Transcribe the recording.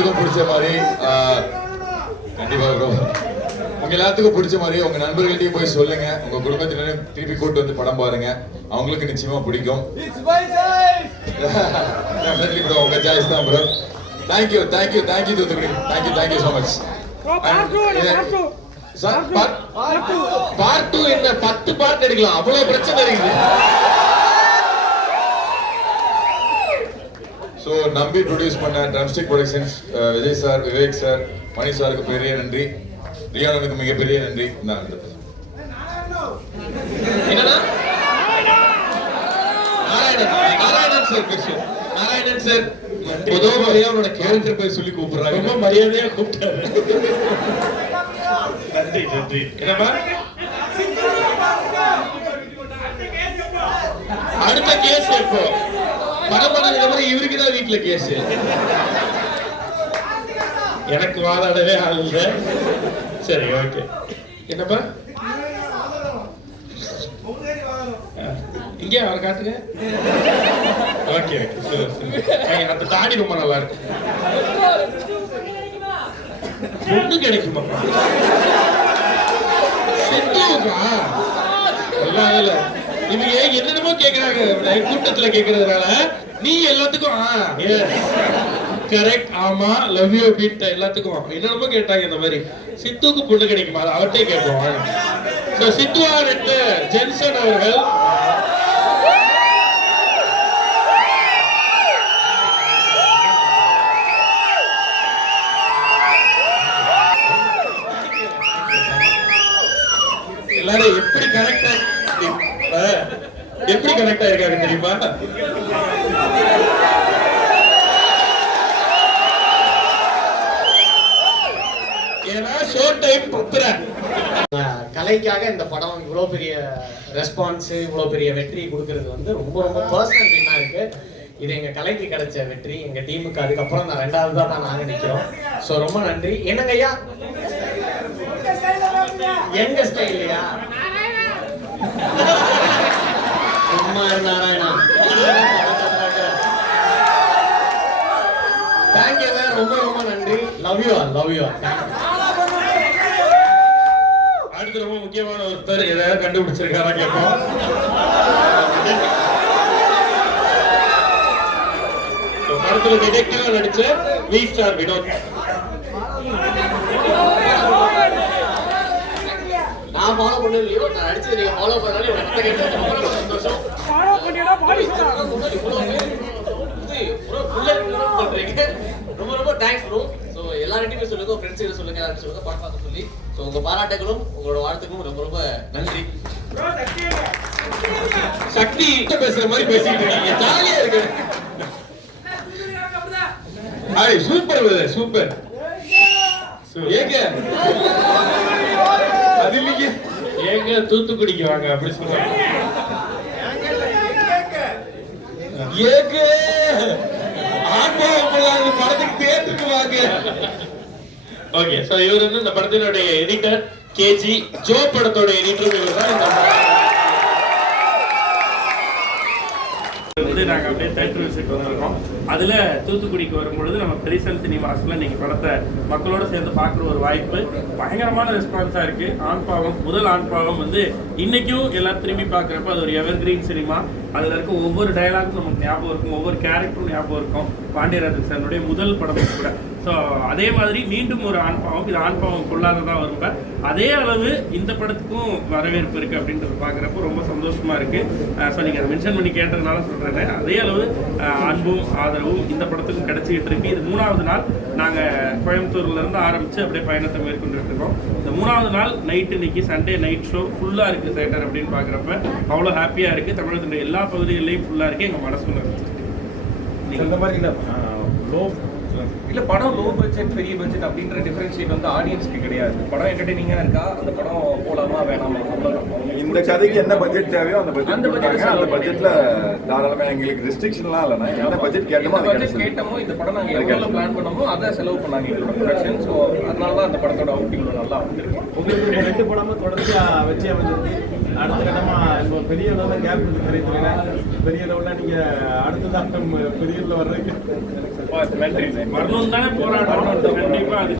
எல்லாத்துக்கும் பிடிச்ச மாதிரி கண்டிப்பா ப்ரோ உங்க எல்லாத்துக்கும் பிடிச்ச மாதிரி உங்க நண்பர்கள்ட்டையும் போய் சொல்லுங்க. உங்க குடும்பத்தினரும் திருப்பி கூட்டு வந்து படம் பாருங்க. அவங்களுக்கு நிச்சயமா பிடிக்கும். ப்ரோ உங்க சாய்ஸ் தான் bro thank you thank you thank you Thoothukudi. Thank you thank you so much part two என்ன? பத்து பார்ட் எடுக்கலாம். அவ்வளவு பிரச்சனை இருக்குது ஸோ நம்பி ப்ரொடியூஸ் பண்ண drumstick productions Vijay sir Vivek sir Mani சாருக்கு பெரிய நன்றி. ரியானுக்கு மிகப்பெரிய நன்றி. நான் நாராயணன். சார் முதல் முறையா அவனோட கேரக்டர் பேர் சொல்லி கூப்பிடுறாங்க. ரொம்ப மரியாதையா கூப்பிட்டாரு. நன்றி நன்றி. என்னப்பா அடுத்த கேஸ் எப்போ படம் பண்ணதுக்கு அப்புறம் இவருக்கு தான் வீட்டுல கேஸ் எனக்கு வாதாடவே ஆள் இல்ல. சரி ஓகே என்னப்பா? இங்கே அவர் காட்டுங்க. ஓகே ஓகே அந்த தாடி ரொம்ப நல்லா இருக்கு. பொண்ணு கிடைக்குமா சித்துவுக்கா நல்லா இல்ல. இவங்க என்னென்னமோ கேக்குறாங்க. கூட்டத்துல கேக்குறதுனால நீ எல்லாத்துக்கும் கரெக்ட் ஆமா லவ் யூ பீட் எல்லாத்துக்கும் என்னென்னமோ கேட்டாங்க இந்த மாதிரி. சித்துக்கு பொண்ணு கிடைக்குமா? அவர்கிட்டே கேட்போம். So, சித்துவா ரெட்டு ஜென்சன் அவர்கள். எல்லாரும் எப்படி கரெக்ட் எப்படி கனெக்ட் ஆயிருக்காங்க தெரியுமா? ஏன்னா ஷோ டைம் பத்துறேன் கலைக்காக இந்த படம் இவ்வளோ பெரிய ரெஸ்பான்ஸ் இவ்வளோ பெரிய வெற்றி கொடுக்கறது வந்து ரொம்ப ரொம்ப பர்சனல் வின்னா இருக்கு. இது எங்க கலைக்கு கிடைச்ச வெற்றி எங்க டீமுக்கு அதுக்கப்புறம் நான் ரெண்டாவது தான் தான் நாங்க நிக்கிறோம். ஸோ ரொம்ப நன்றி. என்னங்க ஐயா? எங்க ஸ்டைல்லையா சும்மா நாராயணா தேங்க்யூ ரொம்ப ரொம்ப நன்றி. Love you all love you all அடுத்து ரொம்ப முக்கியமான ஒருத்தர் எதாவது கண்டுபிடிச்சிருக்காரா கேட்போம். So, படத்துல டிடெக்டிவா நடிச்ச வி ஸ்டார் வினோத். நான் ஃபாலோ பண்ணலையோ நான் நடிச்சது நீங்க ஃபாலோ பண்ணாலும் கேட்டு சந்தோஷம். பண்றீங்க. ரொம்ப ரொம்ப தேங்க்ஸ் ப்ரோ ஸோ எல்லார்ட்டையுமே சொல்லுங்க ஃப்ரெண்ட்ஸ் கிட்ட சொல்லுங்க எல்லார்ட்டும் சொல்லுங்க படம் பார்க்க சொல்லி. ஸோ உங்க பாராட்டுகளும் உங்களோட வாழ்த்துக்கும் ரொம்ப ரொம்ப நன்றி. சக்தி பேசுற மாதிரி பேசிட்டு இருக்கீங்க. ஜாலியா இருக்கு. ஐ சூப்பர் சூப்பர் ஏங்க? ஏங்க தூத்துக்குடிக்கு வாங்க அப்படி சொல்றாங்க. ஏங்க ஆன்மாவெல்லாம் படத்துக்கு தேட்டருக்கு வாங்க. ஓகே சோ இவர் வந்து இந்த படத்தினுடைய எடிட்டர் கேஜி ஜோ படத்தோட எடிட்டர் இவர் தான் இந்த வந்து நாங்கள் அப்படியே தேட்டர் விசிட் வந்திருக்கோம். அதில் தூத்துக்குடிக்கு வரும்பொழுது நம்ம பெரிசல் சினிமாஸில் இன்னைக்கு படத்தை மக்களோட சேர்ந்து பார்க்குற ஒரு வாய்ப்பு. பயங்கரமான ரெஸ்பான்ஸாக இருக்குது ஆண் பாவம் முதல் ஆண் பாவம் வந்து இன்னைக்கும் எல்லாம் திரும்பி பார்க்குறப்ப அது ஒரு எவர் கிரீன் சினிமா அதில் இருக்க ஒவ்வொரு டயலாகும் நமக்கு ஞாபகம் இருக்கும் ஒவ்வொரு கேரக்டரும் ஞாபகம் இருக்கும். பாண்டியராஜன் சாருடைய முதல் படமும் கூட. ஸோ அதே மாதிரி மீண்டும் ஒரு ஆண் பாவம் இது ஆண் பாவம் வரும்ப அதே அளவு இந்த படத்துக்கும் வரவேற்பு இருக்குது அப்படின்றத பார்க்குறப்போ ரொம்ப சந்தோஷமா இருக்குது ஸோ நீங்கள் அதை மென்ஷன் பண்ணி கேட்டதுனால சொல்கிறேன் அதே அளவு அன்பும் ஆதரவும் இந்த படத்துக்கும் கிடச்சிக்கிட்டு இருக்கு. இது மூணாவது நாள் நாங்கள் கோயம்புத்தூர்ல இருந்து அப்படியே பயணத்தை மேற்கொண்டுட்டு இருக்கோம் இந்த மூணாவது நாள் நைட்டு இன்னைக்கு சண்டே நைட் ஷோ ஃபுல்லாக இருக்குது தேட்டர் அப்படின்னு பார்க்குறப்ப அவ்வளோ ஹாப்பியாக இருக்குது தமிழகத்தினுடைய எல்லா பகுதிகளிலையும் ஃபுல்லாக இருக்குது எங்கள் மனசுல நீங்கள் அந்த மாதிரி இல்லை. லோ இல்ல படம் லோ பட்ஜெட் பெரிய பட்ஜெட் அப்படின்ற டிஃபரன்ஷியேட் வந்து ஆடியன்ஸ்க்கு கிடையாது. படம் என்டர்டெய்னிங்கா இருக்கா? அந்த படம் போலாமா வேணாமா? அவ்வளவுதான். இந்த கதைக்கு என்ன பட்ஜெட் தேவையோ அந்த பட்ஜெட் அந்த கொடுத்தாங்க அந்த பட்ஜெட்ல தாராளமா எங்களுக்கு ரெஸ்ட்ரிக்ஷன்லாம் இல்லைன்னா என்ன பட்ஜெட் கேட்டோமோ அது பட்ஜெட் கேட்டோமோ இந்த படம் நாங்க எவ்வளவு பிளான் பண்ணோமோ அதை செலவு பண்ணாங்க எங்களோட ப்ரொடக்ஷன் ஸோ அதனால தான் அந்த படத்தோட அவுட்டிங் நல்லா வந்திருக்கு உங்களுக்கு ரெண்டு படமும் தொடர்ச்சியா வெற்றி அமைஞ்சிருக்கு. அடுத்த கட்டமா இப்போ பெரிய அளவில் கேப் இருக்கு திரைத்துறையில பெரிய அளவில் நீங்க அடுத்ததாக பெரிய அளவில் வர்றதுக்கு. வரணும் தானே போராட்டம் கண்டிப்பாக அது